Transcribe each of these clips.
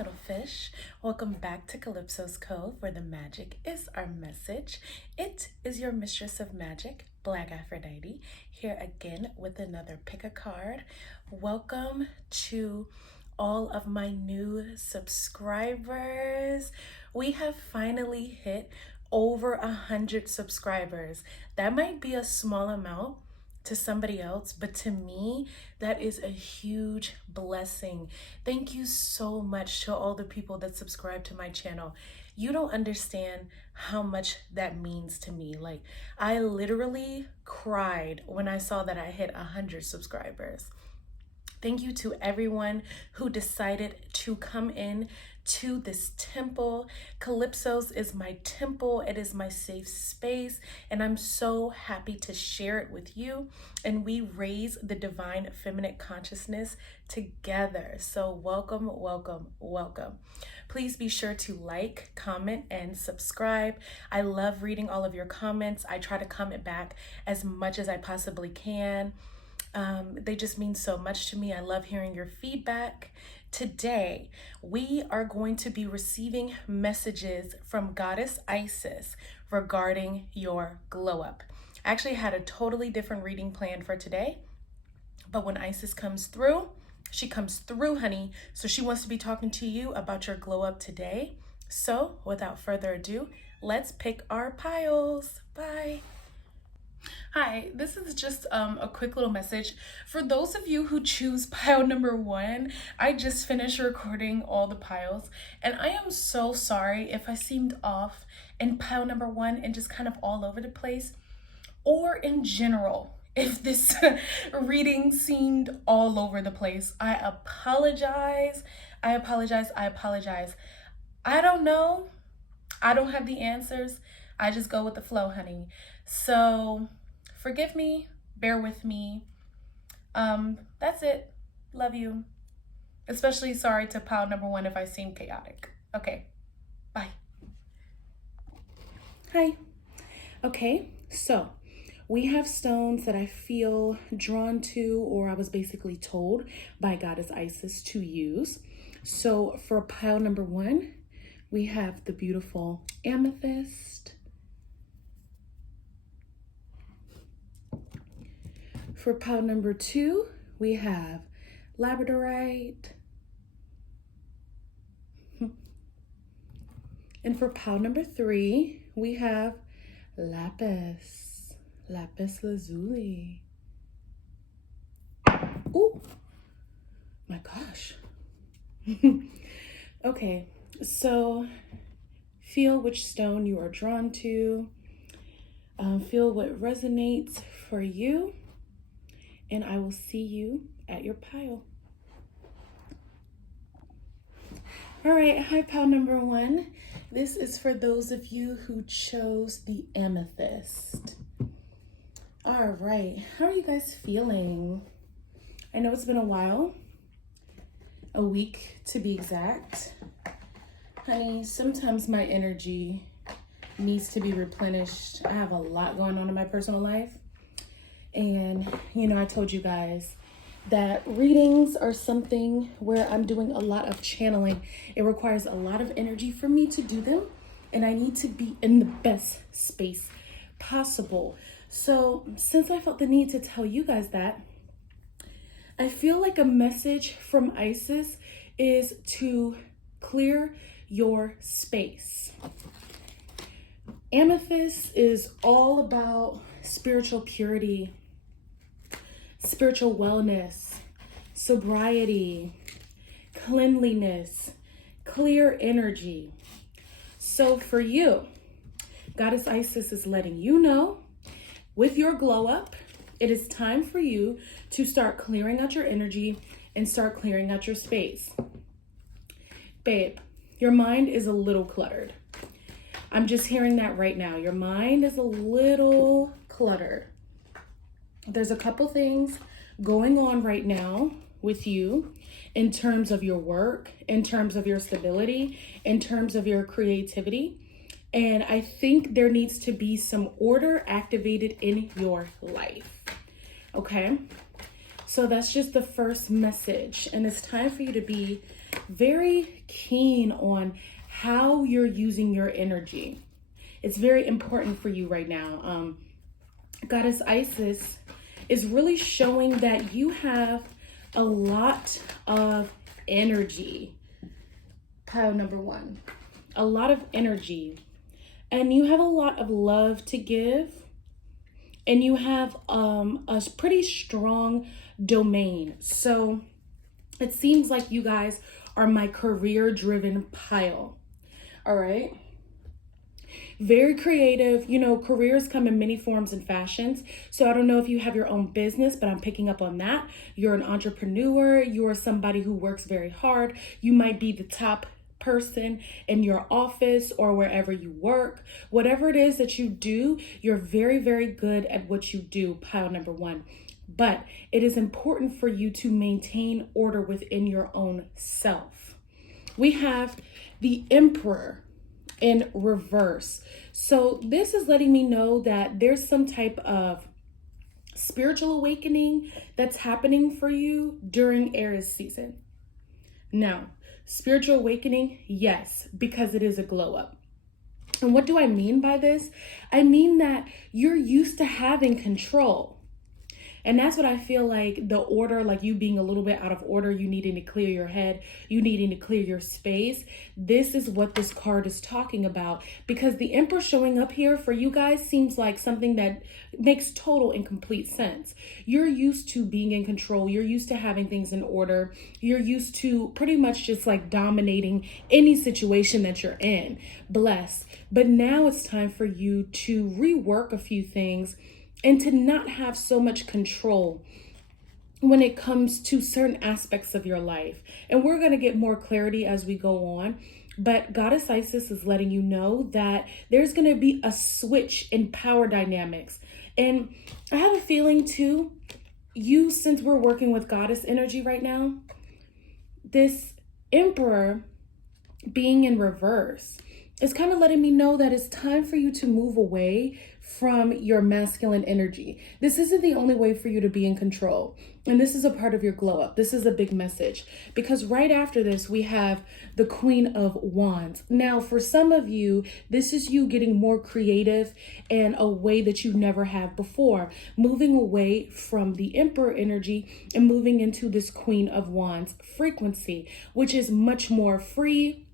little fish. Welcome back to Calypso's Cove, where the magic is our message. It is your mistress of magic, BlkAfroditee, here again with another pick a card. Welcome to all of my new subscribers. We have finally hit over 100 subscribers. That might be a small amount to somebody else, but to me, that is a huge blessing. Thank you so much to all the people that subscribe to my channel. You don't understand how much that means to me. Like, I literally cried when I saw that I hit 100 subscribers. Thank you to everyone who decided to come in to this temple. Calypso's is my temple. It is my safe space, and I'm so happy to share it with you. And we raise the divine feminine consciousness together. So welcome, welcome, welcome. Please be sure to like, comment, and subscribe. I love reading all of your comments. I try to comment back as much as I possibly can. They just mean so much to me. I love hearing your feedback. Today, we are going to be receiving messages from Goddess Isis regarding your glow up. I actually had a totally different reading plan for today, but when Isis comes through, she comes through, honey. So she wants to be talking to you about your glow up today. So without further ado, let's pick our piles. Bye. Hi, this is just a quick little message. For those of you who choose pile number 1, I just finished recording all the piles, and I am so sorry if I seemed off in pile number 1 and just kind of all over the place, or in general, if this reading seemed all over the place. I apologize. I don't know. I don't have the answers. I just go with the flow, honey. So forgive me, bear with me. That's it. Love you. Especially sorry to pile number 1 if I seem chaotic. Okay, bye. Hi. Okay, so we have stones that I feel drawn to, or I was basically told by Goddess Isis to use. So for pile number 1, we have the beautiful amethyst. For pile number 2, we have labradorite. And for pile number 3, we have lapis lazuli. Oh my gosh. Okay, so feel which stone you are drawn to. Feel what resonates for you. And I will see you at your pile. All right, hi pile number 1. This is for those of you who chose the amethyst. All right, how are you guys feeling? I know it's been a while, a week to be exact. Honey, sometimes my energy needs to be replenished. I have a lot going on in my personal life. And, you know, I told you guys that readings are something where I'm doing a lot of channeling. It requires a lot of energy for me to do them, and I need to be in the best space possible. So since I felt the need to tell you guys that, I feel like a message from Isis is to clear your space. Amethyst is all about spiritual purity, spiritual wellness, sobriety, cleanliness, clear energy. So for you, Goddess Isis is letting you know with your glow up, it is time for you to start clearing out your energy and start clearing out your space. Babe, your mind is a little cluttered. I'm just hearing that right now. Your mind is a little cluttered. There's a couple things going on right now with you in terms of your work, in terms of your stability, in terms of your creativity. And I think there needs to be some order activated in your life. Okay? So that's just the first message. And it's time for you to be very keen on how you're using your energy. It's very important for you right now. Goddess Isis is really showing that you have a lot of energy. Pile number one, a lot of energy. And you have a lot of love to give. And you have a pretty strong domain. So it seems like you guys are my career-driven pile. All right. Very creative. You know, careers come in many forms and fashions. So I don't know if you have your own business, but I'm picking up on that. You're an entrepreneur. You're somebody who works very hard. You might be the top person in your office or wherever you work. Whatever it is that you do, you're very, very good at what you do, pile number one. But it is important for you to maintain order within your own self. We have the Emperor in reverse. So this is letting me know that there's some type of spiritual awakening that's happening for you during Aries season. Now, spiritual awakening, yes, because it is a glow up. And what do I mean by this? I mean that you're used to having control. And that's what I feel like the order, like you being a little bit out of order, you needing to clear your head, you needing to clear your space. This is what this card is talking about, because the Emperor showing up here for you guys seems like something that makes total and complete sense. You're used to being in control. You're used to having things in order. You're used to pretty much just like dominating any situation that you're in. Bless. But now it's time for you to rework a few things and to not have so much control when it comes to certain aspects of your life. And we're going to get more clarity as we go on. But Goddess Isis is letting you know that there's going to be a switch in power dynamics. And I have a feeling too, since we're working with goddess energy right now, this Emperor being in reverse is kind of letting me know that it's time for you to move away from your masculine energy. This isn't the only way for you to be in control. And this is a part of your glow up. This is a big message, because right after this, we have the Queen of Wands. Now, for some of you, this is you getting more creative in a way that you never have before, moving away from the Emperor energy and moving into this Queen of Wands frequency, which is much more free,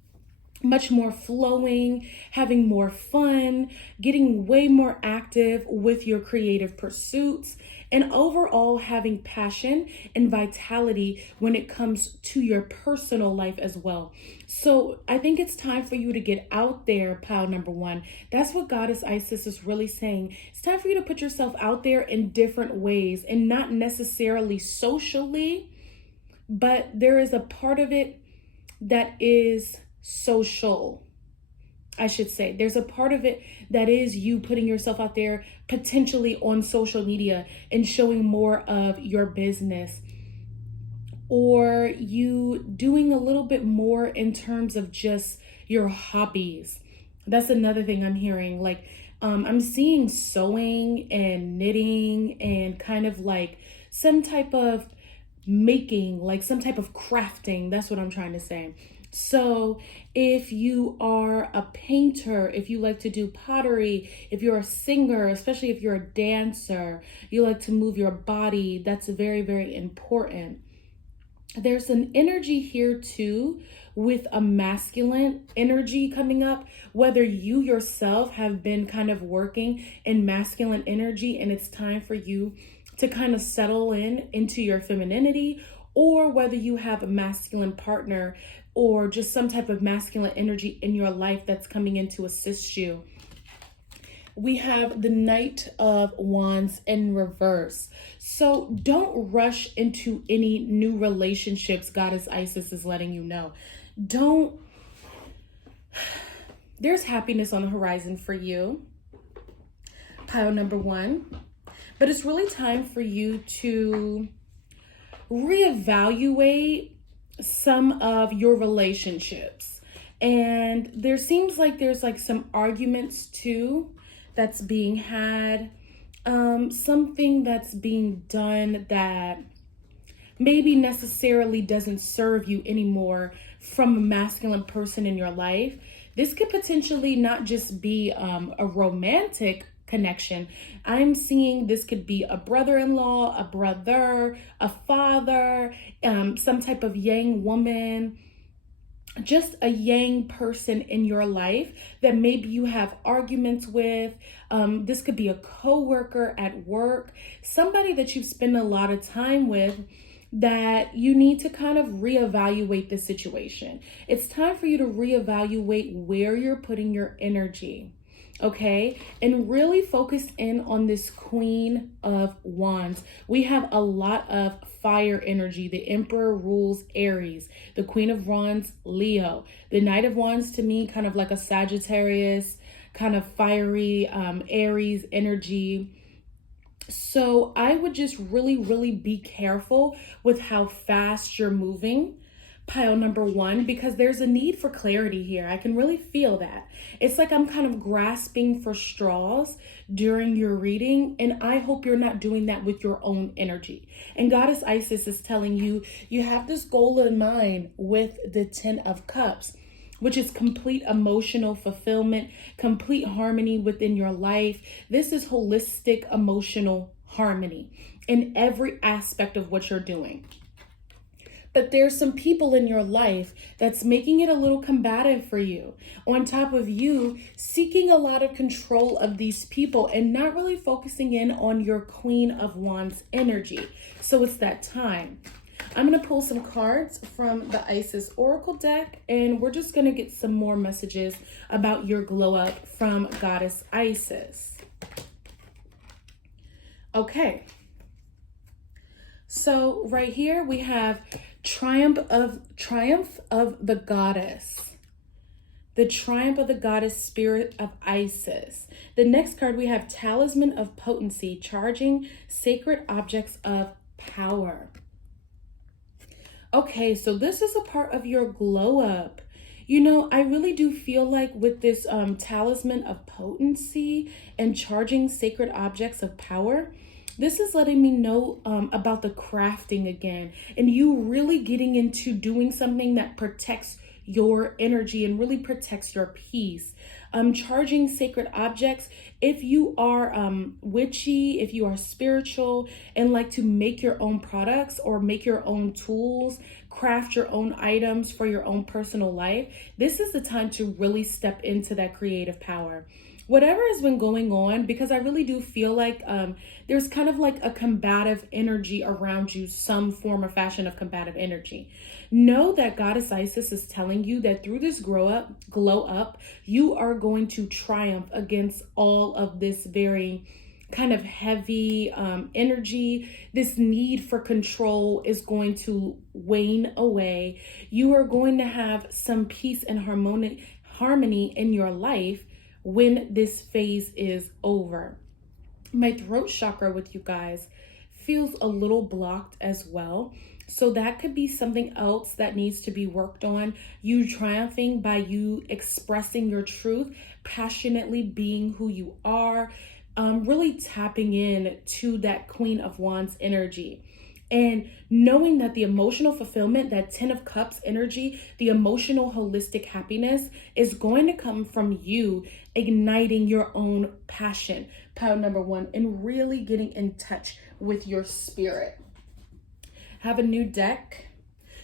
much more flowing, having more fun, getting way more active with your creative pursuits, and overall having passion and vitality when it comes to your personal life as well. So I think it's time for you to get out there, pile number one. That's what Goddess Isis is really saying. It's time for you to put yourself out there in different ways, and not necessarily socially, but there is a part of it that is social, I should say. There's a part of it that is you putting yourself out there potentially on social media and showing more of your business, or you doing a little bit more in terms of just your hobbies. That's another thing I'm hearing. Like I'm seeing sewing and knitting and kind of like some type of making, like some type of crafting. That's what I'm trying to say. So if you are a painter, if you like to do pottery, if you're a singer, especially if you're a dancer, you like to move your body, that's very, very important. There's an energy here too with a masculine energy coming up, whether you yourself have been kind of working in masculine energy and it's time for you to kind of settle into your femininity, or whether you have a masculine partner or just some type of masculine energy in your life that's coming in to assist you. We have the Knight of Wands in reverse. So don't rush into any new relationships, Goddess Isis is letting you know. There's happiness on the horizon for you, pile number one. But it's really time for you to reevaluate some of your relationships. And there seems like there's like some arguments too that's being had, something that's being done that maybe necessarily doesn't serve you anymore from a masculine person in your life. This could potentially not just be a romantic connection. I'm seeing this could be a brother-in-law, a brother, a father, some type of yang woman, just a yang person in your life that maybe you have arguments with. This could be a coworker at work, somebody that you've spent a lot of time with, that you need to kind of reevaluate the situation. It's time for you to reevaluate where you're putting your energy, okay? And really focus in on this Queen of Wands. We have a lot of fire energy. The Emperor rules Aries. The Queen of Wands, Leo. The Knight of Wands, to me, kind of like a Sagittarius, kind of fiery Aries energy. So I would just really be careful with how fast you're moving, pile number one, because there's a need for clarity here. I can really feel that. It's like I'm kind of grasping for straws during your reading, and I hope you're not doing that with your own energy. And Goddess Isis is telling you, you have this goal in mind with the 10 of Cups, which is complete emotional fulfillment, complete harmony within your life. This is holistic emotional harmony in every aspect of what you're doing. But there's some people in your life that's making it a little combative for you. On top of you seeking a lot of control of these people and not really focusing in on your Queen of Wands energy. So it's that time. I'm going to pull some cards from the Isis Oracle deck, and we're just going to get some more messages about your glow up from Goddess Isis. Okay. So right here we have Triumph of the Goddess. The Triumph of the Goddess, Spirit of Isis. The next card we have Talisman of Potency, charging sacred objects of power. Okay, so this is a part of your glow up. You know, I really do feel like with this Talisman of Potency and charging sacred objects of power, this is letting me know about the crafting again, and you really getting into doing something that protects your energy and really protects your peace. Charging sacred objects, if you are witchy, if you are spiritual and like to make your own products or make your own tools, craft your own items for your own personal life, this is the time to really step into that creative power. Whatever has been going on, because I really do feel like there's kind of like a combative energy around you, some form or fashion of combative energy. Know that Goddess Isis is telling you that through this glow up, you are going to triumph against all of this very kind of heavy energy. This need for control is going to wane away. You are going to have some peace and harmony in your life when this phase is over. My throat chakra with you guys feels a little blocked as well. So that could be something else that needs to be worked on. You triumphing by you expressing your truth, passionately being who you are, really tapping in to that Queen of Wands energy. And knowing that the emotional fulfillment, that 10 of Cups energy, the emotional holistic happiness is going to come from you igniting your own passion, pile number one, and really getting in touch with your spirit. Have a new deck.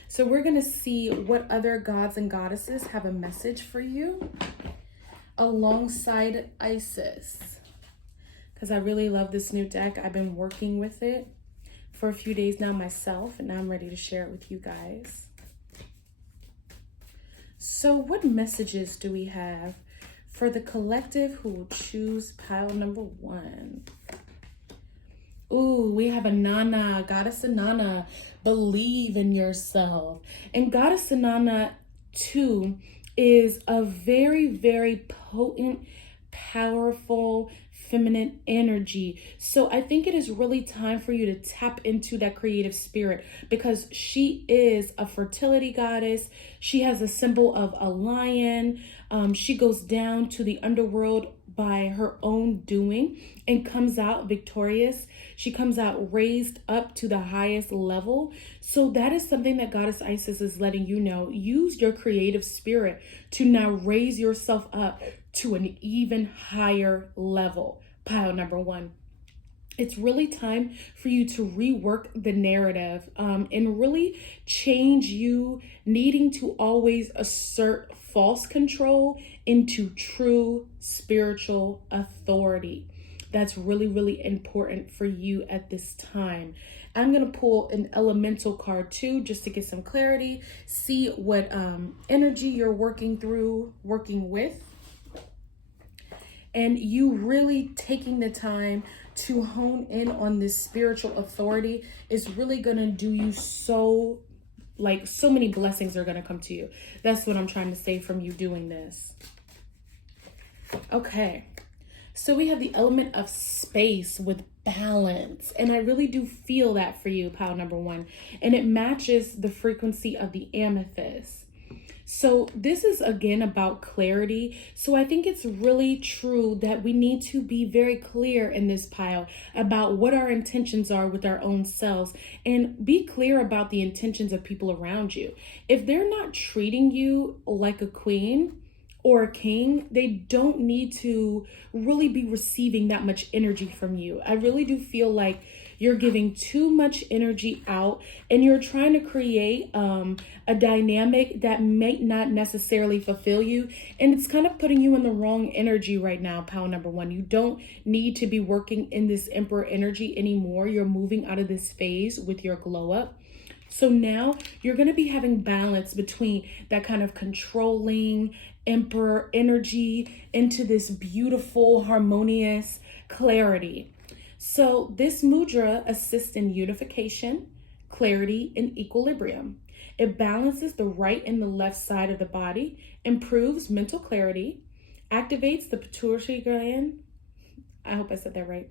So we're going to see what other gods and goddesses have a message for you alongside Isis. Because I really love this new deck. I've been working with it for a few days now myself, and now I'm ready to share it with you guys. So what messages do we have for the collective who will choose pile number one? Ooh, we have Inanna, Goddess Inanna, believe in yourself. And Goddess Inanna too is a very potent, powerful, feminine energy. So I think it is really time for you to tap into that creative spirit, because she is a fertility goddess. She has a symbol of a lion. She goes down to the underworld by her own doing and comes out victorious. She comes out raised up to the highest level. So that is something that Goddess Isis is letting you know. Use your creative spirit to now raise yourself up to an even higher level. Pile number one. It's really time for you to rework the narrative and really change you needing to always assert false control into true spiritual authority. That's really, really important for you at this time. I'm going to pull an elemental card too, just to get some clarity. See what energy you're working with. And you really taking the time to hone in on this spiritual authority is really going to do you so many blessings are going to come to you. That's what I'm trying to say from you doing this. Okay. So we have the element of space with balance. And I really do feel that for you, pile number one. And it matches the frequency of the amethyst. So this is again about clarity. So I think it's really true that we need to be very clear in this pile about what our intentions are with our own selves, and be clear about the intentions of people around you. If they're not treating you like a queen or a king, they don't need to really be receiving that much energy from you. I really do feel like you're giving too much energy out, and you're trying to create a dynamic that may not necessarily fulfill you. And it's kind of putting you in the wrong energy right now, pile number one. You don't need to be working in this emperor energy anymore. You're moving out of this phase with your glow up. So now you're going to be having balance between that kind of controlling emperor energy into this beautiful, harmonious clarity. So this mudra assists in unification, clarity, and equilibrium. It balances the right and the left side of the body, improves mental clarity, activates the pituitary gland, I hope I said that right,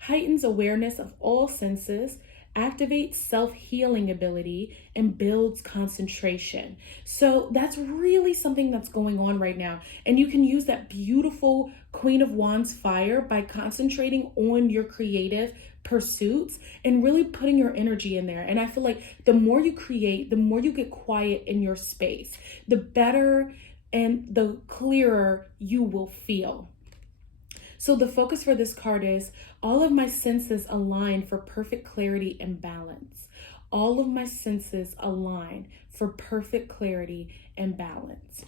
heightens awareness of all senses, activates self-healing ability, and builds concentration. So that's really something that's going on right now. And you can use that beautiful Queen of Wands fire by concentrating on your creative pursuits and really putting your energy in there. And I feel like the more you create, the more you get quiet in your space, the better and the clearer you will feel. So the focus for this card is all of my senses align for perfect clarity and balance. All of my senses align for perfect clarity and balance.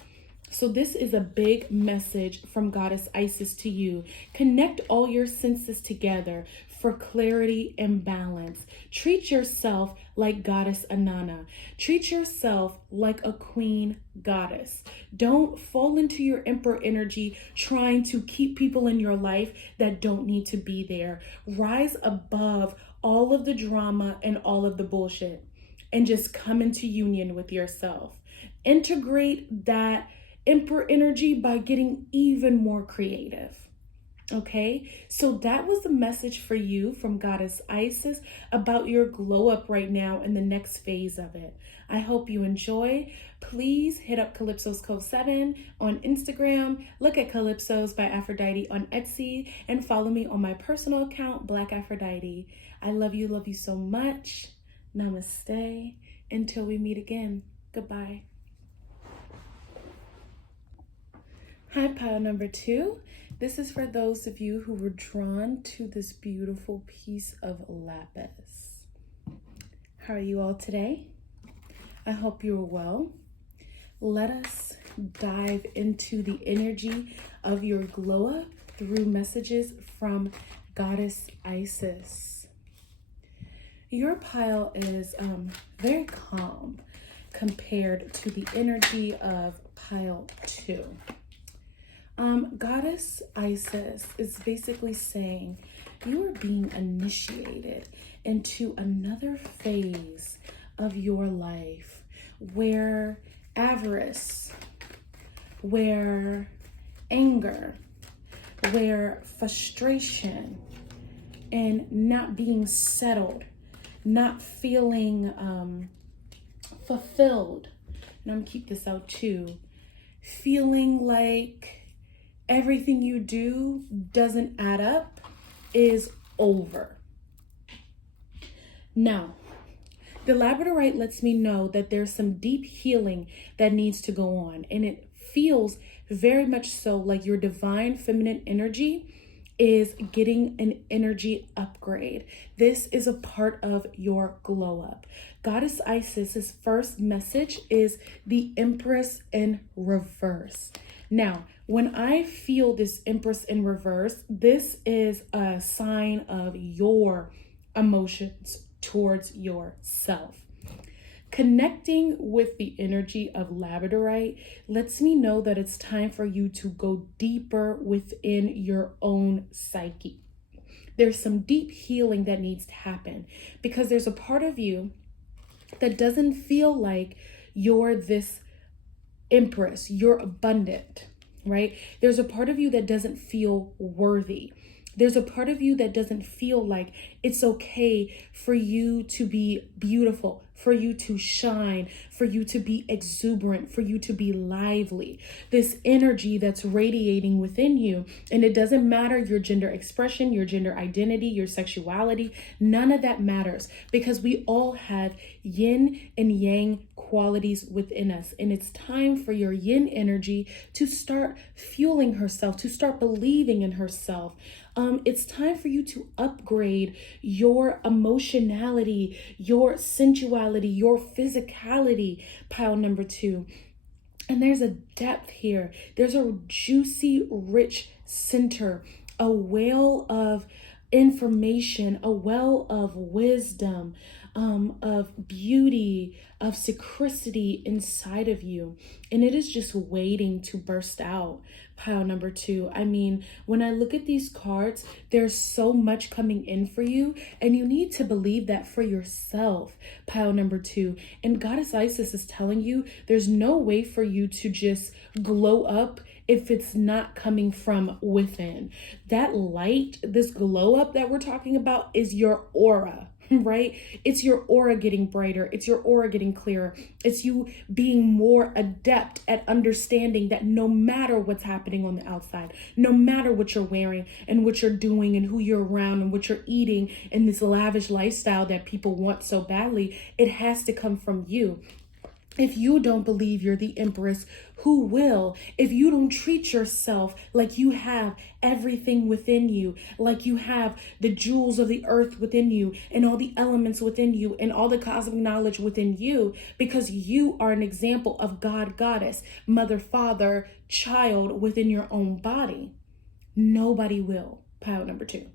So this is a big message from Goddess Isis to you. Connect all your senses together for clarity and balance. Treat yourself like Goddess Inanna. Treat yourself like a queen goddess. Don't fall into your emperor energy trying to keep people in your life that don't need to be there. Rise above all of the drama and all of the bullshit and just come into union with yourself. Integrate that emperor energy by getting even more creative. Okay, so that was the message for you from Goddess Isis about your glow up right now in the next phase of it. I hope you enjoy. Please hit up Calypso's Cove 7 on Instagram. Look at Calypso's by Aphrodite on Etsy, and follow me on my personal account, BlkAfroditee. I love you so much. Namaste. Until we meet again. Goodbye. Hi, pile number 2. This is for those of you who were drawn to this beautiful piece of lapis. How are you all today? I hope you're well. Let us dive into the energy of your glow up through messages from Goddess Isis. Your pile is very calm compared to the energy of pile 2. Goddess Isis is basically saying you are being initiated into another phase of your life where avarice, where anger, where frustration, and not being settled, not feeling fulfilled. And I'm gonna keep this out too. Feeling like everything you do doesn't add up is over. Now, the labradorite lets me know that there's some deep healing that needs to go on, and it feels very much so like your divine feminine energy is getting an energy upgrade. This is a part of your glow up. Goddess Isis's first message is the Empress in reverse. Now, when I feel this Empress in reverse, this is a sign of your emotions towards yourself. Connecting with the energy of labradorite lets me know that it's time for you to go deeper within your own psyche. There's some deep healing that needs to happen because there's a part of you that doesn't feel like you're this empress, you're abundant, right? There's a part of you that doesn't feel worthy. There's a part of you that doesn't feel like it's okay for you to be beautiful, for you to shine, for you to be exuberant, for you to be lively. This energy that's radiating within you. And it doesn't matter your gender expression, your gender identity, your sexuality. None of that matters because we all have yin and yang qualities within us. And it's time for your yin energy to start fueling herself, to start believing in herself. It's time for you to upgrade your emotionality, your sensuality, your physicality, pile number 2. And there's a depth here. There's a juicy, rich center, a well of information, a well of wisdom, of beauty, of synchronicity inside of you. And it is just waiting to burst out. Pile number 2. I mean, when I look at these cards, there's so much coming in for you, and you need to believe that for yourself. Pile number 2. And Goddess Isis is telling you there's no way for you to just glow up if it's not coming from within. That light, this glow up that we're talking about is your aura. Right? It's your aura getting brighter. It's your aura getting clearer. It's you being more adept at understanding that no matter what's happening on the outside, no matter what you're wearing and what you're doing and who you're around and what you're eating in this lavish lifestyle that people want so badly, it has to come from you. If you don't believe you're the empress, who will? If you don't treat yourself like you have everything within you, like you have the jewels of the earth within you and all the elements within you and all the cosmic knowledge within you, because you are an example of God, goddess, mother, father, child within your own body, nobody will. Pile number 2.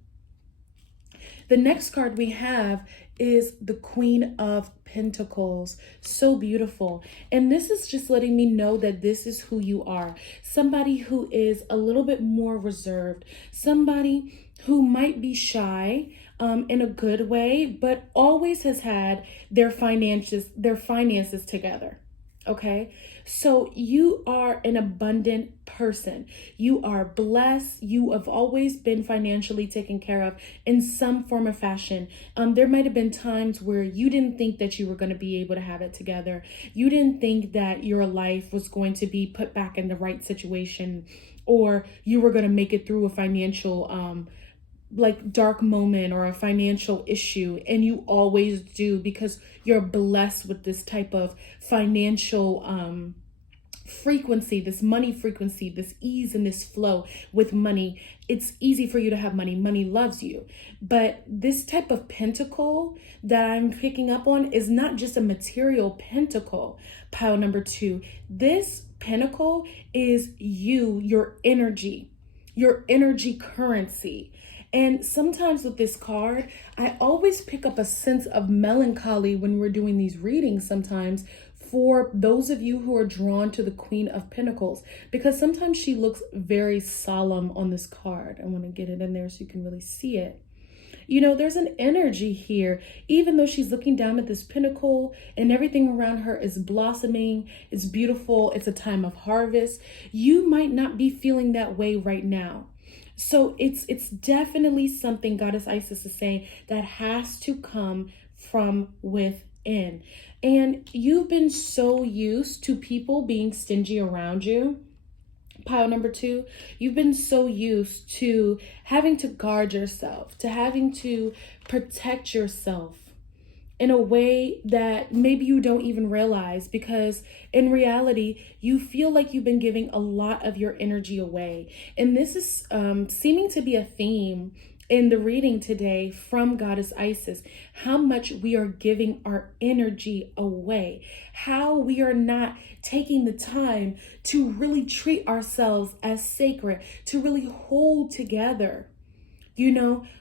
The next card we have is the Queen of Pentacles. So beautiful. And this is just letting me know that this is who you are. Somebody who is a little bit more reserved. Somebody who might be shy in a good way, but always has had their finances together. Okay, so you are an abundant person. You are blessed. You have always been financially taken care of in some form or fashion. There might have been times where you didn't think that you were going to be able to have it together. You didn't think that your life was going to be put back in the right situation, or you were going to make it through a financial dark moment or a financial issue, and you always do because you're blessed with this type of financial frequency, this money frequency, this ease and this flow with money. It's easy for you to have money. Money loves you. But this type of pentacle that I'm picking up on is not just a material pentacle. Pile number 2. This pentacle is you, your energy currency. And sometimes with this card, I always pick up a sense of melancholy when we're doing these readings sometimes for those of you who are drawn to the Queen of Pentacles, because sometimes she looks very solemn on this card. I want to get it in there so you can really see it. You know, there's an energy here, even though she's looking down at this pinnacle and everything around her is blossoming, it's beautiful, it's a time of harvest. You might not be feeling that way right now. So it's definitely something Goddess Isis is saying that has to come from within. And you've been so used to people being stingy around you, Pile number 2, you've been so used to having to guard yourself, to having to protect yourself in a way that maybe you don't even realize, because in reality, you feel like you've been giving a lot of your energy away. And this is seeming to be a theme in the reading today from Goddess Isis, how much we are giving our energy away, how we are not taking the time to really treat ourselves as sacred, to really hold together,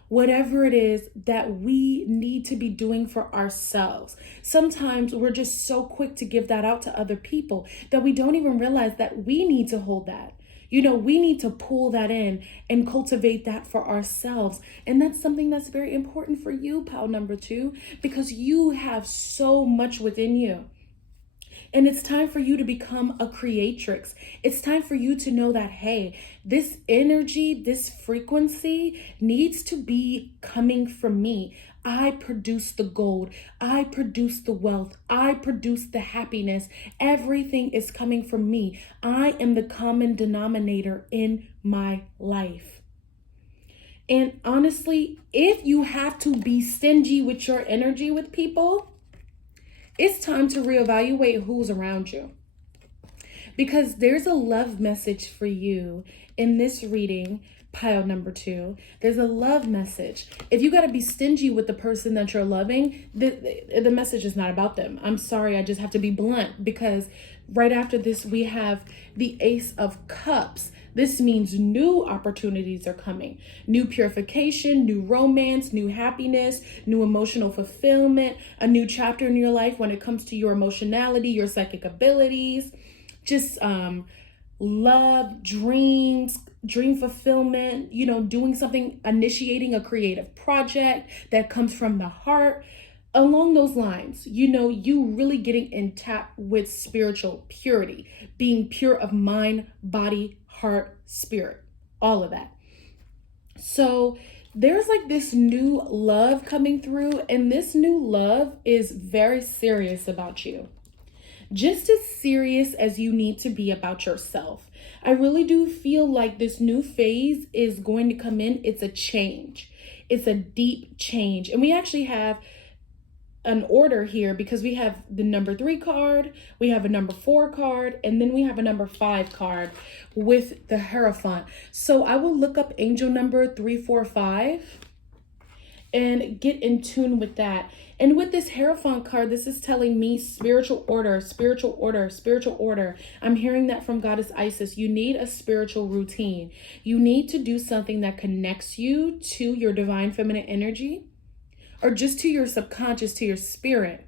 whatever it is that we need to be doing for ourselves. Sometimes we're just so quick to give that out to other people that we don't even realize that we need to hold that. We need to pull that in and cultivate that for ourselves. And that's something that's very important for you, pile number 2, because you have so much within you. And it's time for you to become a creatrix. It's time for you to know that, hey, this energy, this frequency needs to be coming from me. I produce the gold. I produce the wealth. I produce the happiness. Everything is coming from me. I am the common denominator in my life. And honestly, if you have to be stingy with your energy with people, it's time to reevaluate who's around you. Because there's a love message for you in this reading, pile number 2. There's a love message. If you got to be stingy with the person that you're loving, the message is not about them. I'm sorry, I just have to be blunt, because right after this, we have the Ace of Cups. This means new opportunities are coming, new purification, new romance, new happiness, new emotional fulfillment, a new chapter in your life when it comes to your emotionality, your psychic abilities, just love, dreams, dream fulfillment, doing something, initiating a creative project that comes from the heart. Along those lines, you really getting in tap with spiritual purity, being pure of mind, body, heart, spirit, all of that. So there's like this new love coming through, and this new love is very serious about you. Just as serious as you need to be about yourself. I really do feel like this new phase is going to come in. It's a change. It's a deep change. And we actually have an order here, because we have the number 3 card, we have a number 4 card, and then we have a number 5 card with the Hierophant. So I will look up angel number 345 and get in tune with that. And with this Hierophant card, this is telling me spiritual order, spiritual order, spiritual order. I'm hearing that from Goddess Isis. You need a spiritual routine. You need to do something that connects you to your divine feminine energy, or just to your subconscious, to your spirit,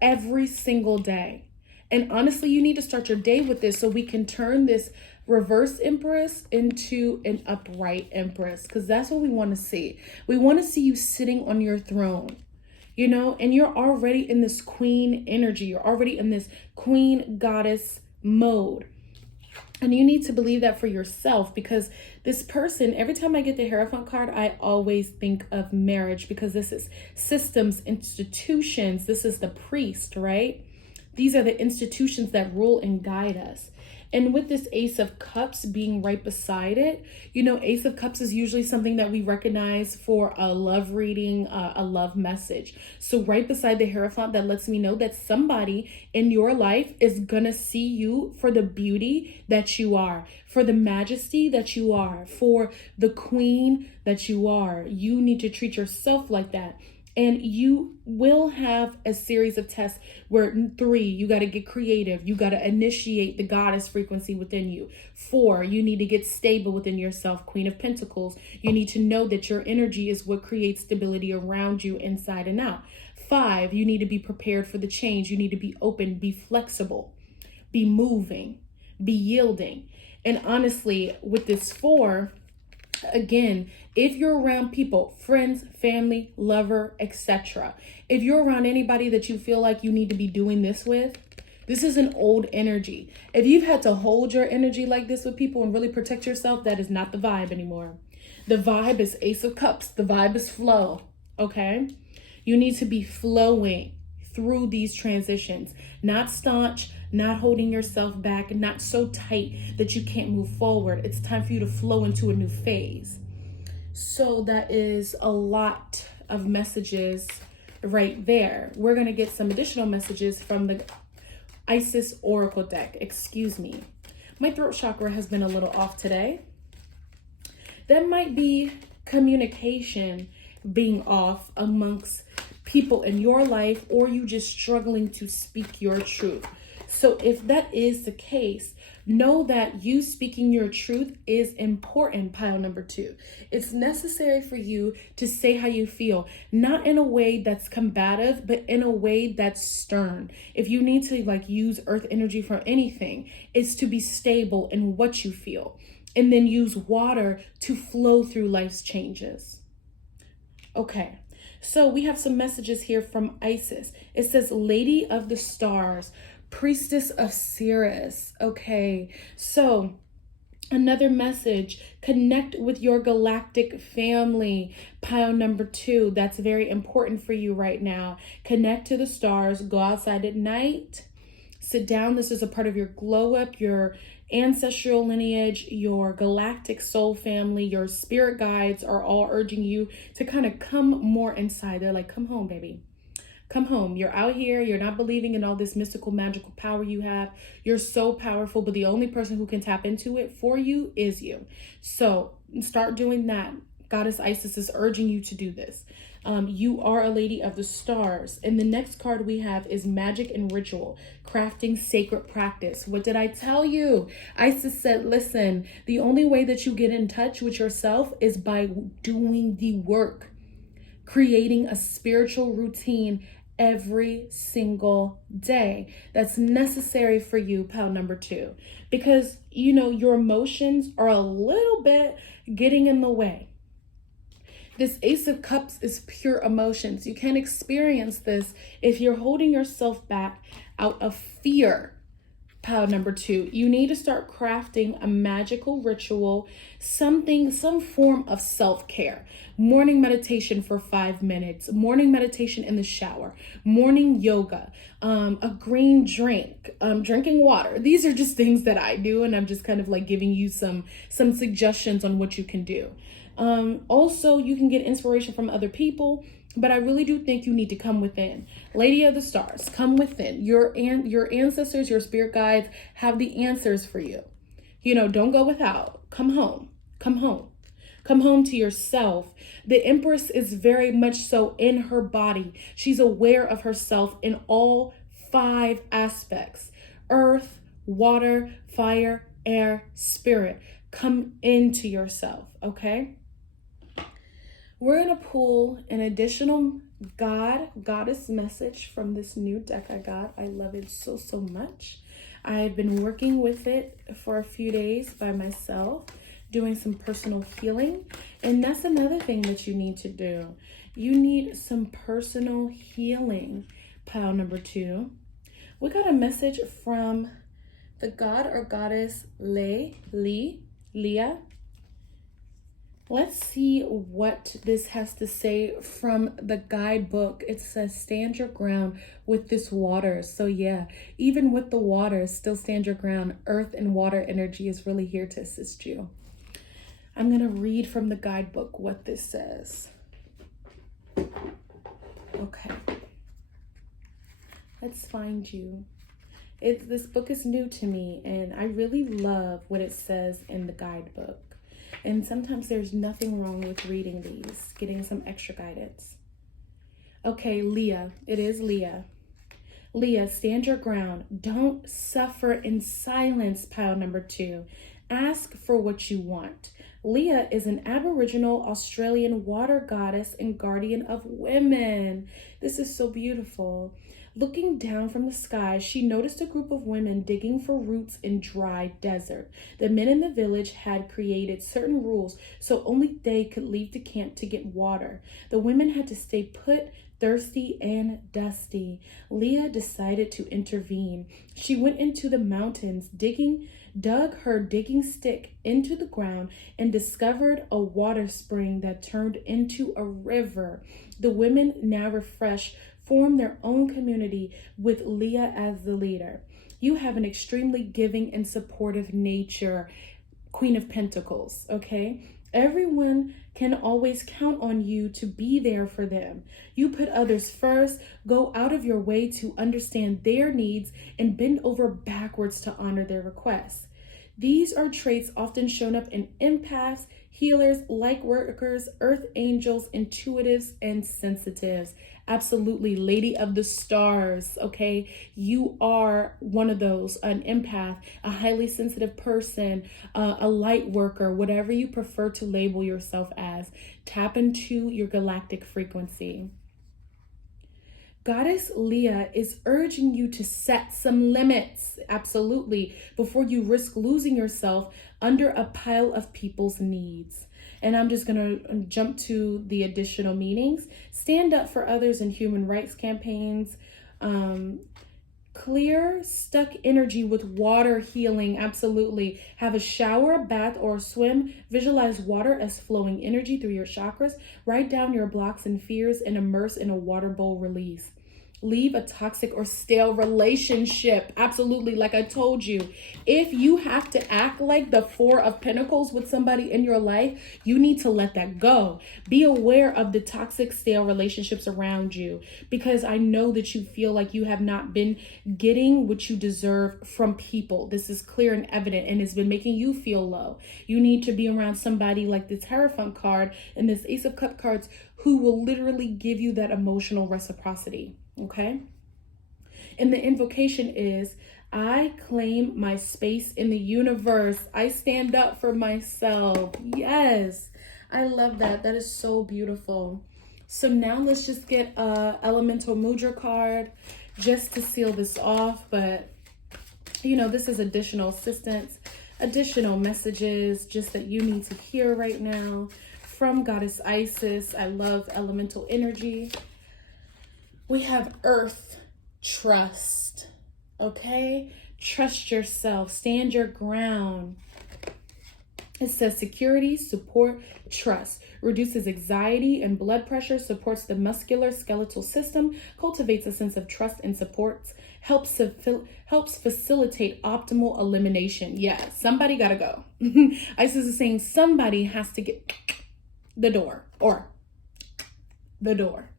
every single day. And honestly, you need to start your day with this so we can turn this reverse Empress into an upright Empress, because that's what we want to see. We want to see you sitting on your throne, and you're already in this queen energy. You're already in this queen goddess mode. And you need to believe that for yourself, because this person, every time I get the Hierophant card, I always think of marriage, because this is systems, institutions. This is the priest, right? These are the institutions that rule and guide us. And with this Ace of Cups being right beside it, Ace of Cups is usually something that we recognize for a love reading, a love message. So right beside the Hierophant, that lets me know that somebody in your life is gonna see you for the beauty that you are, for the majesty that you are, for the queen that you are. You need to treat yourself like that. And you will have a series of tests where 3, you got to get creative. You got to initiate the goddess frequency within you. 4, you need to get stable within yourself, Queen of Pentacles. You need to know that your energy is what creates stability around you inside and out. 5, you need to be prepared for the change. You need to be open, be flexible, be moving, be yielding. And honestly, with this 4, again, if you're around people, friends, family, lover, etc., if you're around anybody that you feel like you need to be doing this with, this is an old energy. If you've had to hold your energy like this with people and really protect yourself, that is not the vibe anymore. The vibe is Ace of Cups. The vibe is flow, okay? You need to be flowing through these transitions. Not staunch, not holding yourself back, not so tight that you can't move forward. It's time for you to flow into a new phase. So that is a lot of messages right there. We're going to get some additional messages from the Isis Oracle deck. Excuse me. My throat chakra has been a little off today. That might be communication being off amongst people in your life, or you just struggling to speak your truth. So if that is the case, know that you speaking your truth is important, pile number 2. It's necessary for you to say how you feel, not in a way that's combative, but in a way that's stern. If you need to use earth energy for anything, it's to be stable in what you feel, and then use water to flow through life's changes. Okay, so we have some messages here from Isis. It says, Lady of the Stars, Priestess of Sirius. Okay, so another message, connect with your galactic family, pile number 2. That's very important for you right now. Connect to the stars, go outside at night, sit down. This is a part of your glow up, your ancestral lineage, your galactic soul family, your spirit guides are all urging you to kind of come more inside. They're like, come home, baby. Come home. You're out here. You're not believing in all this mystical, magical power you have. You're so powerful, but the only person who can tap into it for you is you. So start doing that. Goddess Isis is urging you to do this. You are a lady of the stars. And the next card we have is Magic and Ritual, crafting sacred practice. What did I tell you? Isis said, listen, the only way that you get in touch with yourself is by doing the work, creating a spiritual routine every single day. That's necessary for you, pile number 2, because your emotions are a little bit getting in the way. This Ace of Cups is pure emotions. You can't experience this if you're holding yourself back out of fear. Pile number 2, you need to start crafting a magical ritual, some form of self-care. Morning meditation for 5 minutes, morning meditation in the shower, morning yoga, a green drink, drinking water. These are just things that I do, and I'm just kind of giving you some suggestions on what you can do. Also, you can get inspiration from other people, but I really do think you need to come within. Lady of the Stars, come within. Your ancestors, your spirit guides have the answers for you. Don't go without. Come home. Come home. Come home to yourself. The Empress is very much so in her body. She's aware of herself in all 5 aspects: earth, water, fire, air, spirit. Come into yourself, okay? We're going to pull an additional goddess message from this new deck I got. I love it so much. I've been working with it for a few days by myself, doing some personal healing. And that's another thing that you need to do. You need some personal healing, pile number 2. We got a message from the god or goddess Leah. Let's see what this has to say from the guidebook. It says, stand your ground with this water. So yeah, even with the water, still stand your ground. Earth and water energy is really here to assist you. I'm going to read from the guidebook what this says. Okay. Let's find you. This book is new to me, and I really love what it says in the guidebook. And sometimes there's nothing wrong with reading these, getting some extra guidance. Okay, Leah. It is Leah. Leah, stand your ground. Don't suffer in silence, pile number 2. Ask for what you want. Leah is an Aboriginal Australian water goddess and guardian of women. This is so beautiful. Looking down from the sky, she noticed a group of women digging for roots in dry desert. The men in the village had created certain rules so only they could leave the camp to get water. The women had to stay put, thirsty and dusty. Leah decided to intervene. She went into the mountains, digging dug her digging stick into the ground and discovered a water spring that turned into a river. The women, now refreshed, formed their own community with Leah as the leader. You have an extremely giving and supportive nature, Queen of Pentacles, okay? Everyone can always count on you to be there for them. You put others first, go out of your way to understand their needs, and bend over backwards to honor their requests. These are traits often shown up in empaths, healers, light workers, earth angels, intuitives, and sensitives. Absolutely, Lady of the Stars, okay? You are one of those, an empath, a highly sensitive person, a light worker, whatever you prefer to label yourself as. Tap into your galactic frequency. Goddess Leah is urging you to set some limits, absolutely, before you risk losing yourself under a pile of people's needs. And I'm just going to jump to the additional meanings. Stand up for others in human rights campaigns. Clear stuck energy with water healing, absolutely. Have a shower, bath, or swim. Visualize water as flowing energy through your chakras. Write down your blocks and fears and immerse in a water bowl release. Leave a toxic or stale relationship. Absolutely, like I told you, if you have to act like the Four of Pentacles with somebody in your life, you need to let that go. Be aware of the toxic, stale relationships around you, because I know that you feel like you have not been getting what you deserve from people. This is clear and evident, and it's been making you feel low. You need to be around somebody like this Hierophant card and this Ace of Cups cards who will literally give you that emotional reciprocity. Okay. And the invocation is, I claim my space in the universe. I stand up for myself. Yes. I love that. That is so beautiful. So now let's just get a Elemental Mudra card just to seal this off. But, you know, this is additional assistance, additional messages just that you need to hear right now from Goddess Isis. I love elemental energy. We have Earth, trust, okay? Trust yourself, stand your ground. It says security, support, trust, reduces anxiety and blood pressure, supports the muscular skeletal system, cultivates a sense of trust and supports, helps facilitate optimal elimination. Yeah, somebody gotta go. Isis is saying somebody has to get the door or the door.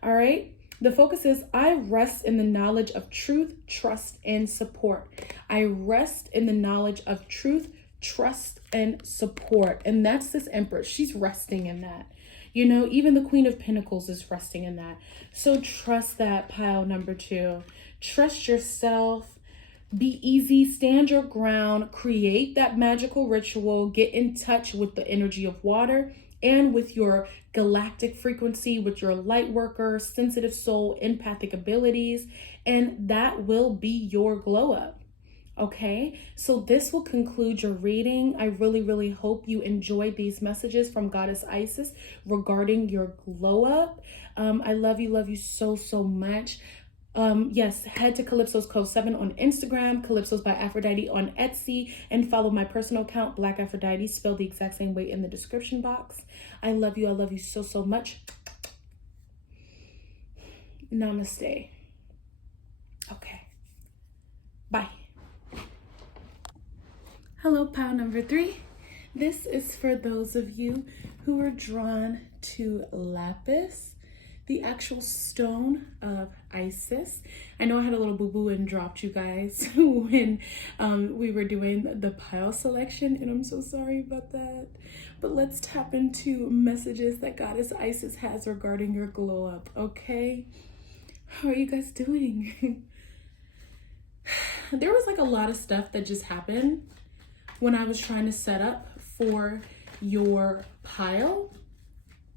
All right. The focus is, I rest in the knowledge of truth, trust, and support. I rest in the knowledge of truth, trust, and support. And that's this Empress. She's resting in that. You know, even the Queen of Pentacles is resting in that. So trust that, pile number 2. Trust yourself. Be easy, stand your ground, create that magical ritual, get in touch with the energy of water and with your galactic frequency, with your light worker, sensitive soul, empathic abilities, and that will be your glow up. Okay, so this will conclude your reading. I really, really hope you enjoyed these messages from Goddess Isis regarding your glow up. I love you so, so much. Yes, head to Calypso's Cove 7 on Instagram, Calypso's by Aphrodite on Etsy, and follow my personal account, BlkAfroditee, spelled the exact same way in the description box. I love you so, so much. Namaste. Okay. Bye. Hello, pile number 3. This is for those of you who are drawn to lapis, the actual stone of Isis. I know I had a little boo-boo and dropped you guys when we were doing the pile selection, and I'm so sorry about that. But let's tap into messages that Goddess Isis has regarding your glow up, okay? How are you guys doing? There was like a lot of stuff that just happened when I was trying to set up for your pile.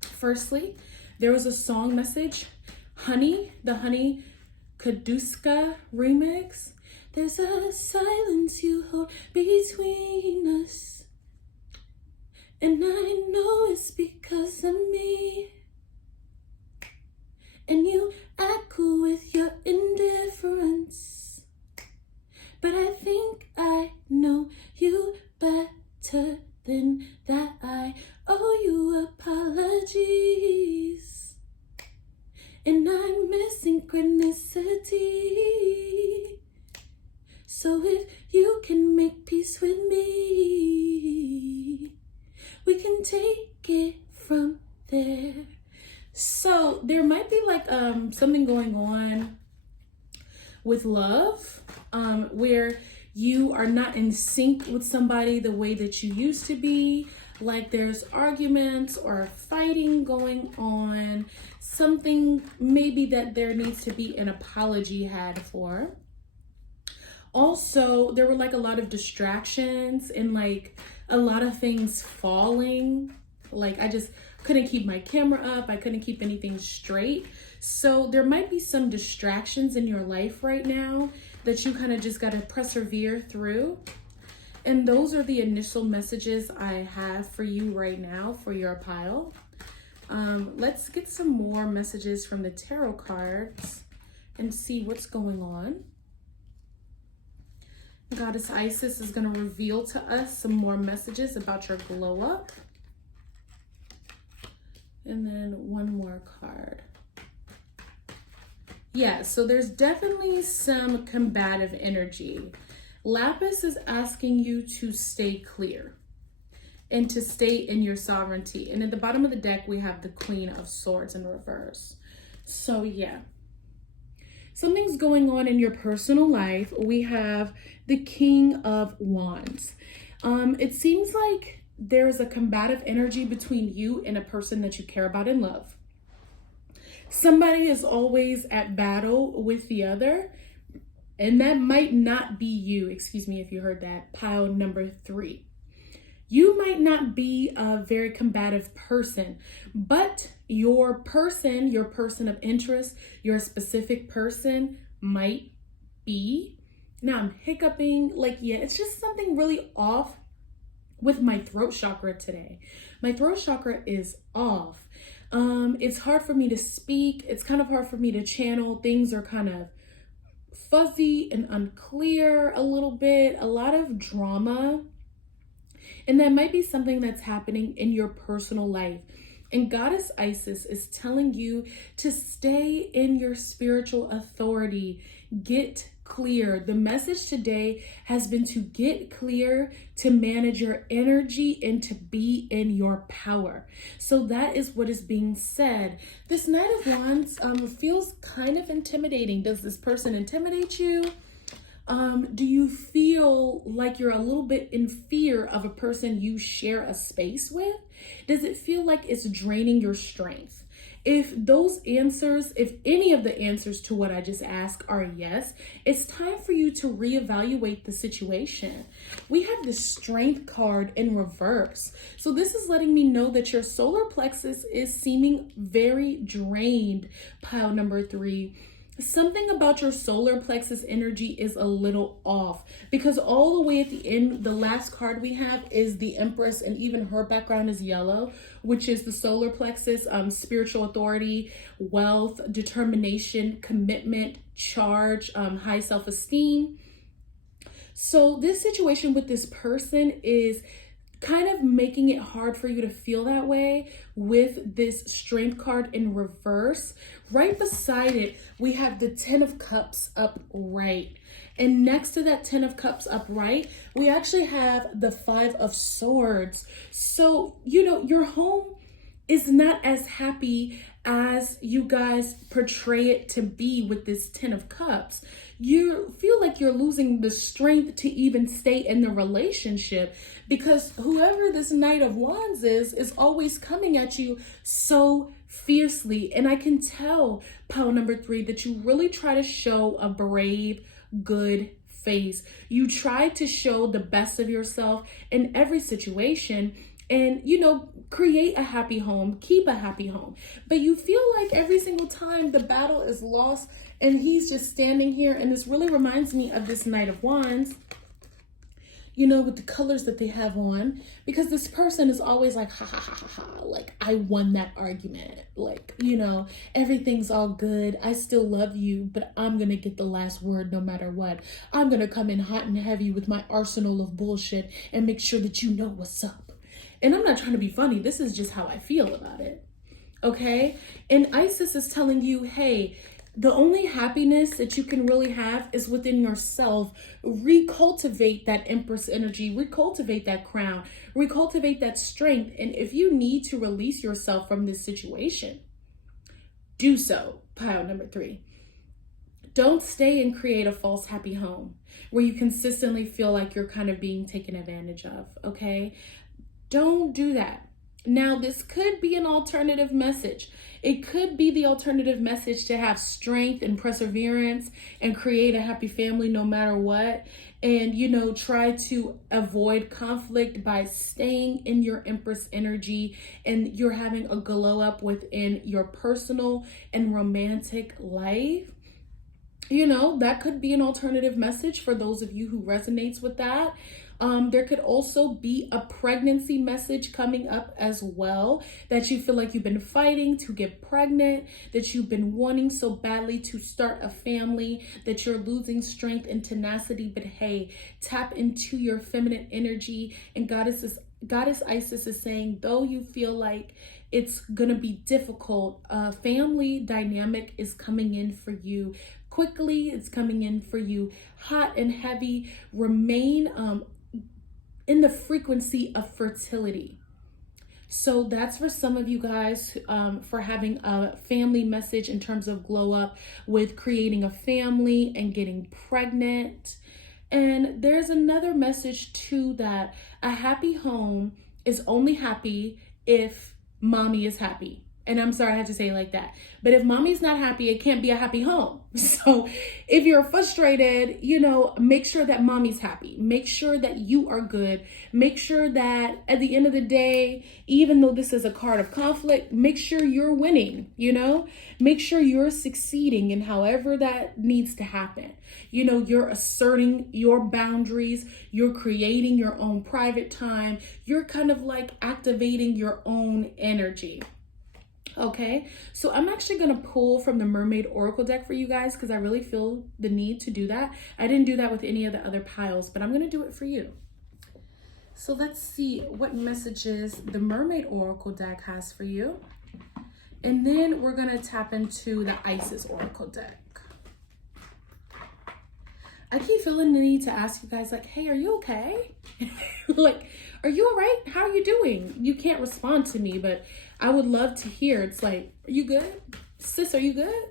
Firstly, there was a song message, Honey, the Honey Kaduska remix. There's a silence you hold between us, and I know it's because of me. And you act cool with your indifference, but I think I miss synchronicity. So if you can make peace with me, we can take it from there. So there might be like something going on with love, where you are not in sync with somebody the way that you used to be. Like there's arguments or fighting going on, something maybe that there needs to be an apology had for. Also, there were like a lot of distractions and like a lot of things falling. Like I just couldn't keep my camera up. I couldn't keep anything straight. So there might be some distractions in your life right now that you kind of just got to persevere through. And those are the initial messages I have for you right now for your pile. Let's get some more messages from the tarot cards and see what's going on. Goddess Isis is going to reveal to us some more messages about your glow up. And then one more card. Yeah, so there's definitely some combative energy. Lapis is asking you to stay clear and to stay in your sovereignty. And at the bottom of the deck, we have the Queen of Swords in reverse. So yeah, something's going on in your personal life. We have the King of Wands. It seems like there's a combative energy between you and a person that you care about and love. Somebody is always at battle with the other, and that might not be you. Excuse me if you heard that. Pile number 3. You might not be a very combative person, but your person of interest, your specific person might be. Now I'm hiccuping, like, yeah, it's just something really off with my throat chakra today. My throat chakra is off. It's hard for me to speak. It's kind of hard for me to channel. Things are kind of fuzzy and unclear a little bit, a lot of drama. And that might be something that's happening in your personal life. And Goddess Isis is telling you to stay in your spiritual authority. Get clear. The message today has been to get clear, to manage your energy, and to be in your power. So that is what is being said. This Knight of Wands feels kind of intimidating. Does this person intimidate you? Do you feel like you're a little bit in fear of a person you share a space with? Does it feel like it's draining your strength? If those answers, if any of the answers to what I just asked are yes, it's time for you to reevaluate the situation. We have the Strength card in reverse. So this is letting me know that your solar plexus is seeming very drained, pile number 3. Something about your solar plexus energy is a little off, because all the way at the end, the last card we have is the Empress, and even her background is yellow, which is the solar plexus, spiritual authority, wealth, determination, commitment, charge, high self-esteem. So this situation with this person is kind of making it hard for you to feel that way with this Strength card in reverse. Right beside it, we have the 10 of Cups upright. And next to that 10 of Cups upright, we actually have the 5 of Swords. So, you know, your home is not as happy as you guys portray it to be with this 10 of Cups. You feel like you're losing the strength to even stay in the relationship, because whoever this Knight of Wands is always coming at you so fiercely. And I can tell, pile number 3, that you really try to show a brave, good face. You try to show the best of yourself in every situation and, you know, create a happy home, keep a happy home. But you feel like every single time the battle is lost and he's just standing here. And this really reminds me of this Knight of Wands, you know, with the colors that they have on, because this person is always like, ha, ha, ha, ha, ha, like, I won that argument. Like, you know, everything's all good. I still love you, but I'm going to get the last word no matter what. I'm going to come in hot and heavy with my arsenal of bullshit and make sure that you know what's up. And I'm not trying to be funny. This is just how I feel about it. okay? And Isis is telling you, hey, the only happiness that you can really have is within yourself. Recultivate that Empress energy, recultivate that crown, recultivate that strength. And if you need to release yourself from this situation, do so. Pile number 3. Don't stay and create a false happy home where you consistently feel like you're kind of being taken advantage of, okay? Don't do that. Now, this could be an alternative message. It could be the alternative message to have strength and perseverance and create a happy family no matter what. And, you know, try to avoid conflict by staying in your Empress energy, and you're having a glow up within your personal and romantic life. You know, that could be an alternative message for those of you who resonates with that. There could also be a pregnancy message coming up as well, that you feel like you've been fighting to get pregnant, that you've been wanting so badly to start a family, that you're losing strength and tenacity. But hey, tap into your feminine energy. And Goddess Isis is saying, though you feel like it's gonna be difficult, family dynamic is coming in for you quickly. It's coming in for you hot and heavy. Remain in the frequency of fertility. So that's for some of you guys, for having a family message in terms of glow up with creating a family and getting pregnant. And there's another message too, that a happy home is only happy if mommy is happy. And I'm sorry I have to say it like that, but if mommy's not happy, it can't be a happy home. So if you're frustrated, you know, make sure that mommy's happy. Make sure that you are good. Make sure that at the end of the day, even though this is a card of conflict, make sure you're winning, you know? Make sure you're succeeding in however that needs to happen. You know, you're asserting your boundaries. You're creating your own private time. You're kind of like activating your own energy. Okay, so I'm actually going to pull from the Mermaid Oracle deck for you guys because I really feel the need to do that. I didn't do that with any of the other piles, but I'm going to do it for you. So let's see what messages the Mermaid Oracle deck has for you. And then we're going to tap into the Isis Oracle deck. I keep feeling the need to ask you guys, like, hey, are you okay? Like, are you all right? How are you doing? You can't respond to me, but I would love to hear. It's like, are you good? Sis, are you good?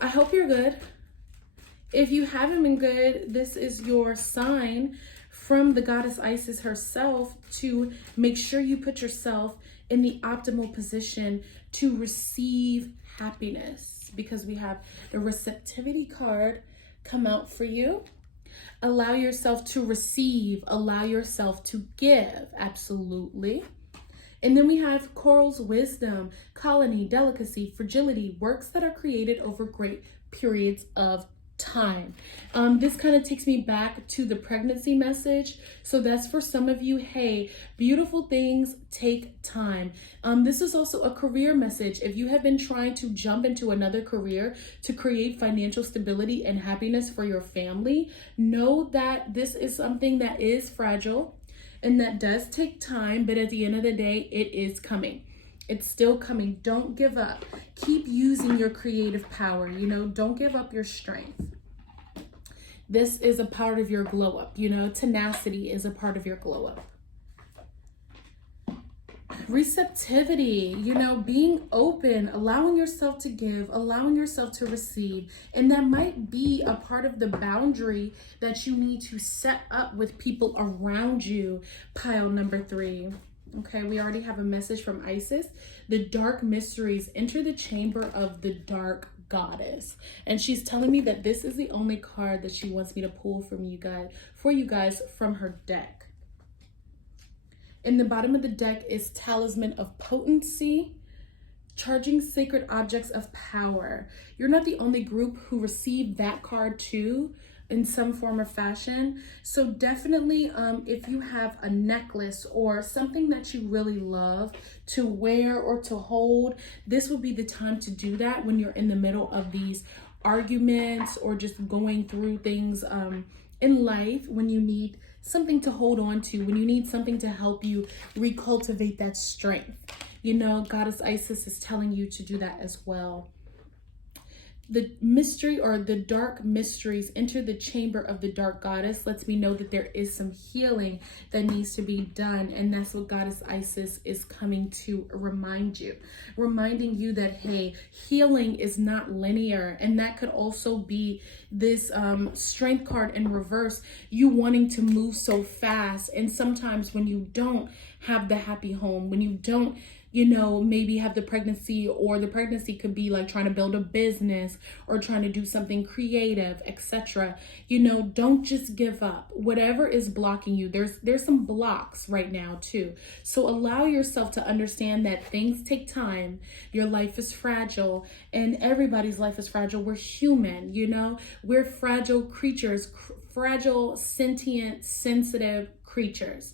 I hope you're good. If you haven't been good, this is your sign from the goddess Isis herself to make sure you put yourself in the optimal position to receive happiness, because we have the receptivity card come out for you. Allow yourself to receive, allow yourself to give, absolutely. And then we have Coral's wisdom, colony, delicacy, fragility, works that are created over great periods of time. This kind of takes me back to the pregnancy message. So that's for some of you. Hey, beautiful things take time. This is also a career message. If you have been trying to jump into another career to create financial stability and happiness for your family, know that this is something that is fragile and that does take time, but at the end of the day, it is coming. It's still coming. Don't give up. Keep using your creative power. You know, don't give up your strength. This is a part of your glow up. You know, tenacity is a part of your glow up. Receptivity, you know, being open, allowing yourself to give, allowing yourself to receive. And that might be a part of the boundary that you need to set up with people around you. Pile number 3. Okay, we already have a message from Isis. The dark mysteries enter the chamber of the dark goddess. And she's telling me that this is the only card that she wants me to pull from you guys from her deck. In the bottom of the deck is Talisman of Potency, charging sacred objects of power. You're not the only group who received that card too, in some form or fashion. So definitely, if you have a necklace or something that you really love to wear or to hold, this would be the time to do that when you're in the middle of these arguments or just going through things in life, when you need something to hold on to, when you need something to help you recultivate that strength. You know, Goddess Isis is telling you to do that as well. The mystery or the dark mysteries enter the chamber of the dark goddess lets me know that there is some healing that needs to be done. And that's what Goddess Isis is coming to remind you, reminding you that, hey, healing is not linear. And that could also be this strength card in reverse, you wanting to move so fast. And sometimes when you don't have the happy home, when you don't, you know, maybe have the pregnancy, or the pregnancy could be like trying to build a business or trying to do something creative, etc. You know, don't just give up. Whatever is blocking you, there's some blocks right now too. So allow yourself to understand that things take time. Your life is fragile, and everybody's life is fragile. We're human, you know, we're fragile creatures, fragile, sentient, sensitive creatures.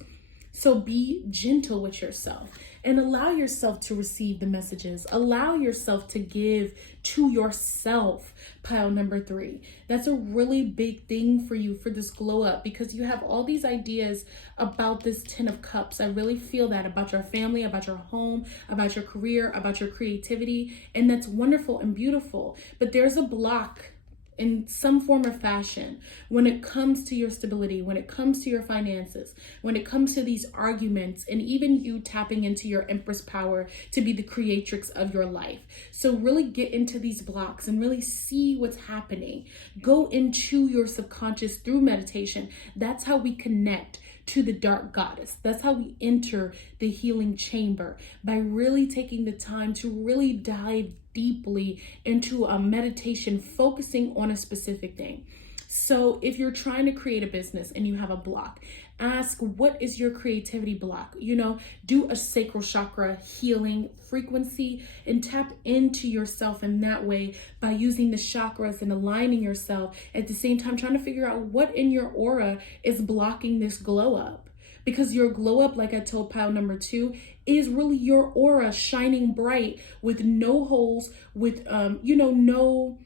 So be gentle with yourself and allow yourself to receive the messages. Allow yourself to give to yourself. Pile number 3. That's a really big thing for you for this glow up, because you have all these ideas about this 10 of Cups. I really feel that about your family, about your home, about your career, about your creativity. And that's wonderful and beautiful. But there's a block in some form or fashion when it comes to your stability, when it comes to your finances, when it comes to these arguments, and even you tapping into your Empress power to be the creatrix of your life. So really get into these blocks and really see what's happening. Go into your subconscious through meditation. That's how we connect to the dark goddess. That's how we enter the healing chamber, by really taking the time to really dive deeply into a meditation, focusing on a specific thing. So if you're trying to create a business and you have a block, ask, what is your creativity block? You know, do a sacral chakra healing frequency and tap into yourself in that way by using the chakras and aligning yourself, at the same time trying to figure out what in your aura is blocking this glow up. Because your glow up, like I told pile number 2, is really your aura shining bright with no holes, with no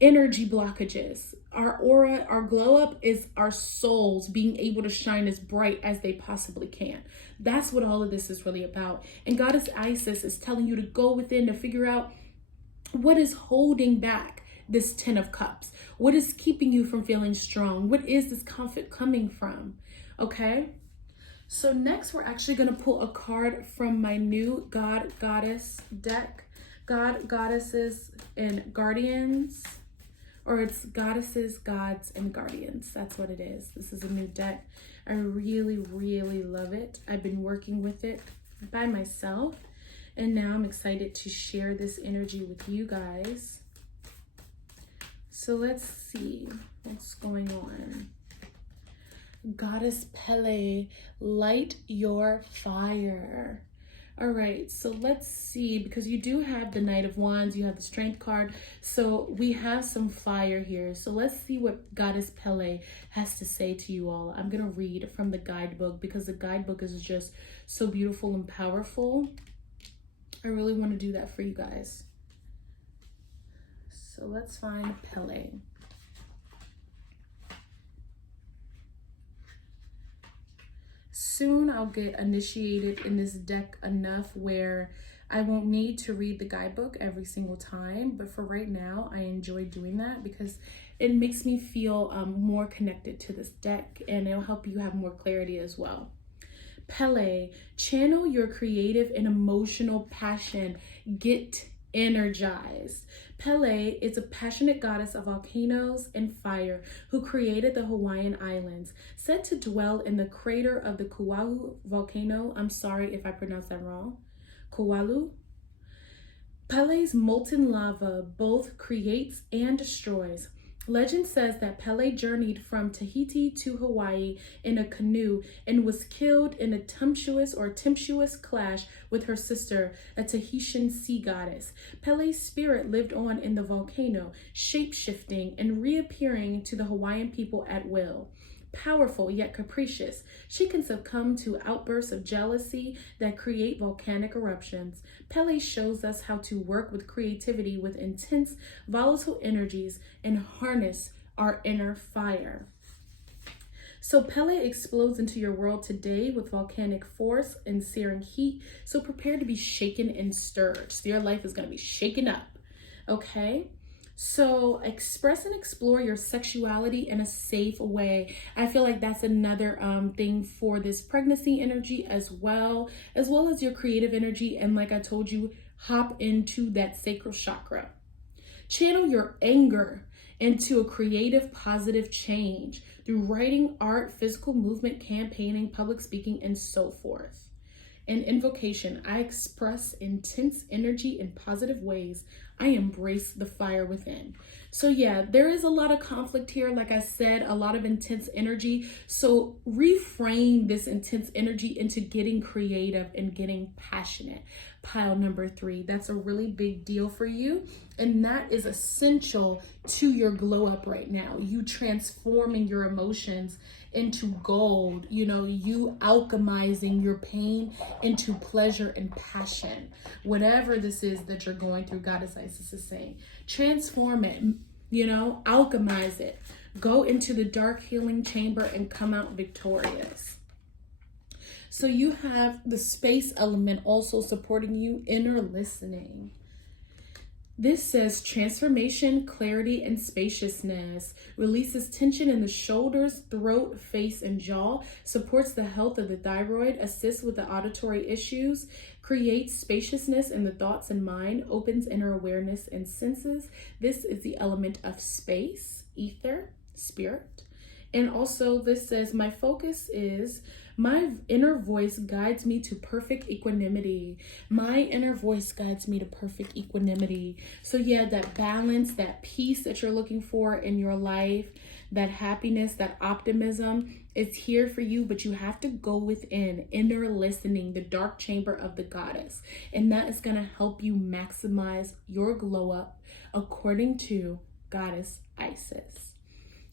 energy blockages. Our aura, our glow up is our souls being able to shine as bright as they possibly can. That's what all of this is really about. And Goddess Isis is telling you to go within to figure out what is holding back this 10 of Cups. What is keeping you from feeling strong? What is this conflict coming from? Okay. So next we're actually going to pull a card from my new God Goddess deck. God, Goddesses, and Guardians. Or it's Goddesses, Gods, and Guardians. That's what it is. This is a new deck. I really, really love it. I've been working with it by myself, and now I'm excited to share this energy with you guys. So let's see what's going on. Goddess Pele, light your fire. All right, so let's see, because you do have the Knight of Wands, you have the Strength card, so we have some fire here. So let's see what Goddess Pele has to say to you all. I'm going to read from the guidebook, because the guidebook is just so beautiful and powerful. I really want to do that for you guys. So let's find Pele. Soon I'll get initiated in this deck enough where I won't need to read the guidebook every single time. But for right now, I enjoy doing that because it makes me feel more connected to this deck, and it'll help you have more clarity as well. Pele, channel your creative and emotional passion. Get energized. Pele is a passionate goddess of volcanoes and fire who created the Hawaiian Islands. Said to dwell in the crater of the Kauai volcano. I'm sorry if I pronounced that wrong. Kauai. Pele's molten lava both creates and destroys. Legend says that Pele journeyed from Tahiti to Hawaii in a canoe and was killed in a tempestuous clash with her sister, a Tahitian sea goddess. Pele's spirit lived on in the volcano, shape-shifting and reappearing to the Hawaiian people at will. Powerful yet capricious, she can succumb to outbursts of jealousy that create volcanic eruptions. Pele shows us how to work with creativity with intense, volatile energies and harness our inner fire. So Pele explodes into your world today with volcanic force and searing heat. So prepare to be shaken and stirred. So your life is going to be shaken up. Okay? So express and explore your sexuality in a safe way. I feel like that's another thing for this pregnancy energy as well as your creative energy. And like I told you, hop into that sacral chakra. Channel your anger into a creative, positive change through writing, art, physical movement, campaigning, public speaking, and so forth. In invocation, I express intense energy in positive ways. I embrace the fire within. So yeah, there is a lot of conflict here. Like I said, a lot of intense energy. So reframe this intense energy into getting creative and getting passionate. Pile number 3, that's a really big deal for you. And that is essential to your glow up right now. You transforming your emotions into gold, you alchemizing your pain into pleasure and passion. Whatever this is that you're going through, Goddess Isis is saying, transform it, alchemize it. Go into the dark healing chamber and come out victorious. So you have the space element also supporting you, inner listening. This says transformation, clarity, and spaciousness, releases tension in the shoulders, throat, face, and jaw, supports the health of the thyroid, assists with the auditory issues, creates spaciousness in the thoughts and mind, opens inner awareness and senses. This is the element of space, ether, spirit. And also this says, my focus is my inner voice guides me to perfect equanimity. My inner voice guides me to perfect equanimity. So yeah, that balance, that peace that you're looking for in your life, that happiness, that optimism is here for you, but you have to go within, inner listening, the dark chamber of the goddess. And that is going to help you maximize your glow up according to Goddess Isis.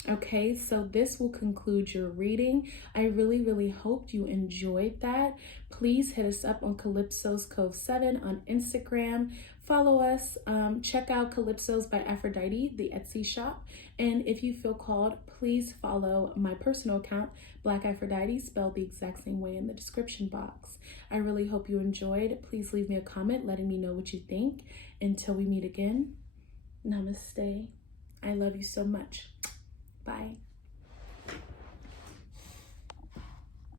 Okay, so this will conclude your reading. I really hope you enjoyed that. Please hit us up on Calypso's Cove 7 on Instagram. Follow us. Check out Calypso's by Aphrodite, the Etsy shop. And if you feel called, please follow my personal account, BlkAfroditee, spelled the exact same way in the description box. I really hope you enjoyed. Please leave me a comment letting me know what you think. Until we meet again, namaste. I love you so much. Bye.